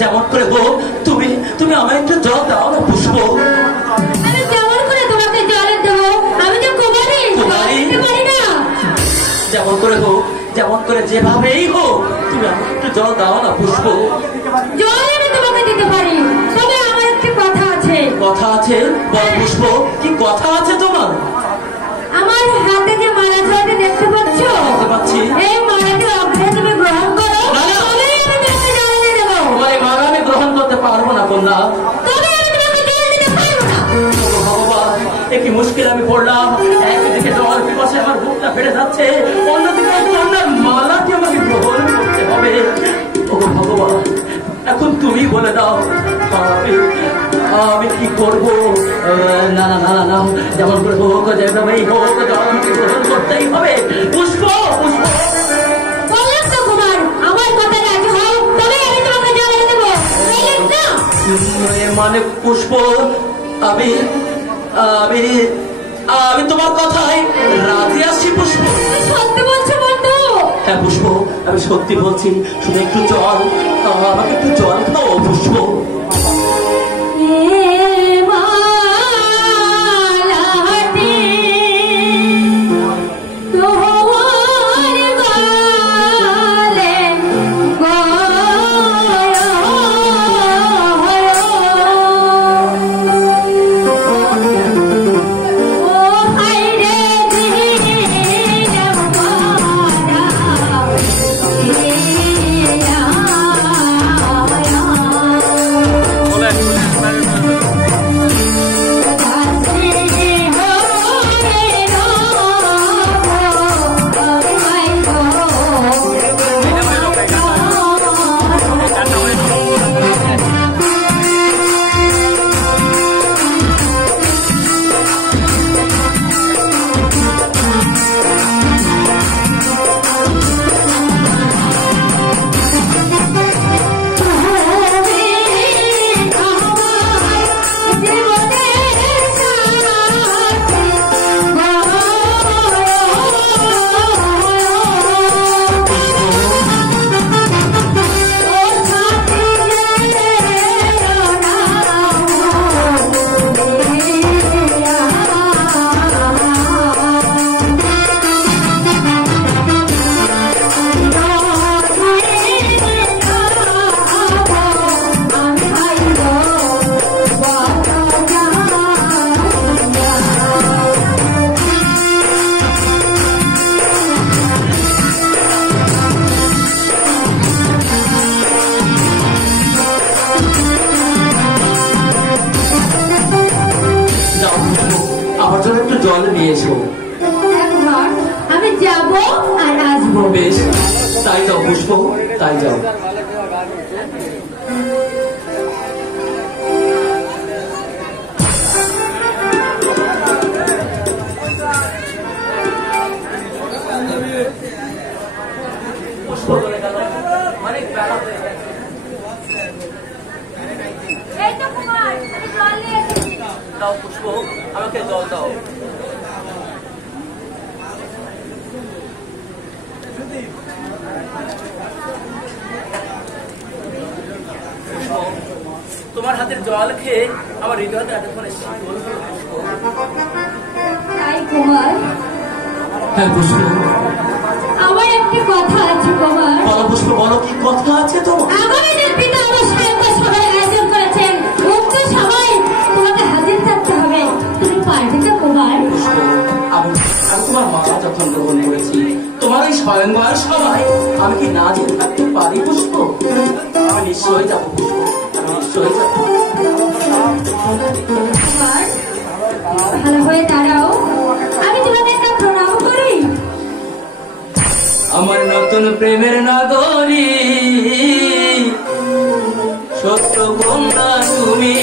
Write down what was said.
যেমন করে হোক তুমি তুমি আমায় একটু জল দাও না পুষ্প। আমি যেমন করে তোমাকে জল দেবো, আমি তো কুমারী, দিতে পারি না। যেমন করে হোক, যেমন করে যেভাবেই হোক তুমি আমাকে একটু জল দাও না পুষ্প। জল আমি তোমাকে দিতে পারি, তবে আমার একটি কথা আছে। কথা আছে? বল পুষ্প, কি কথা আছে তোমার? আমার হাতে যে মালা ঝুলাতে দেখতে পাচ্ছ, দেখতে পাচ্ছি। এই মালাটি অগ্রে তুমি গ্রহণ করো, তবেই আমি তোমাকে জল দিয়ে দেবো। এই মালা আমি গ্রহণ করতে পারবো না কন্যা, তবে আমি তোমাকে জল দিতে পারবো না। ভগবান, একই মুশকিল আমি পড়লাম। একদিকে জল পিপাসে আমার বুকটা ফেটে যাচ্ছে, অন্যদিকে কন্যার মালাটি আমাকে গ্রহণ করতে হবে। ও ভগবান, এখন তুমি বলে দাও আমি কি করবো? না না না না, যেমন করে হোক, যেভাবেই হোক জল আমাকে গ্রহণ করতেই হবে। পুষ্প পুষ্প, বললাম তো কুমার, আমার কথা রাজি হও, তবে আমি তোমাকে জল দেবো। মানে পুষ্প, আমি আমি আমি তোমার কথায় রাজি আসছি পুষ্প। সত্যি বলছো বন্ধু? হ্যাঁ পুষ্প, আমি সত্যি বলছি। শুধু একটু জল, আমাকে একটু জল খাও পুষ্প। জল নিয়ে এসো। আমি যাবো আর আসবো। বেশ, তাই যাও পুষ্প, তাই যাও। পুষ্প বলে গেল, অনেক বেলা হয়ে গেছে। এই তো কুমার, আমি জল নিয়ে এসেছি। দাও পুষ্প, আমাকে জল দাও। তোমার হাতের জল খেয়ে আমার হৃদয়টা এতক্ষণ শীতল হলো। তাই কুমার? হ্যাঁ পুষ্প, আমার একটি কথা আছে কুমার। বলো পুষ্প, বলো কি কথা আছে তোমার? আগামী দিন পিতা আমার সাহিত্য সভায় আয়োজন করেছেন, উক্ত সভায় তোমাকে হাজির থাকতে হবে। তুমি পারবে তো কুমার? আমি তোমার মাথা যখন গ্রহণ করেছি, তোমার এই স্বয়ংবর সভায় আমি কি না যেতে থাকতে পারি পুষ্প? আমি নিশ্চয়ই যাবো পুষ্প, আমি নিশ্চয়ই যাবো। ভালো হয়ে দাঁড়াও, আমি তোমাকে একটা প্রণাম করি। আমার নতুন প্রেমের নগরী, সত্য কন্যা তুমি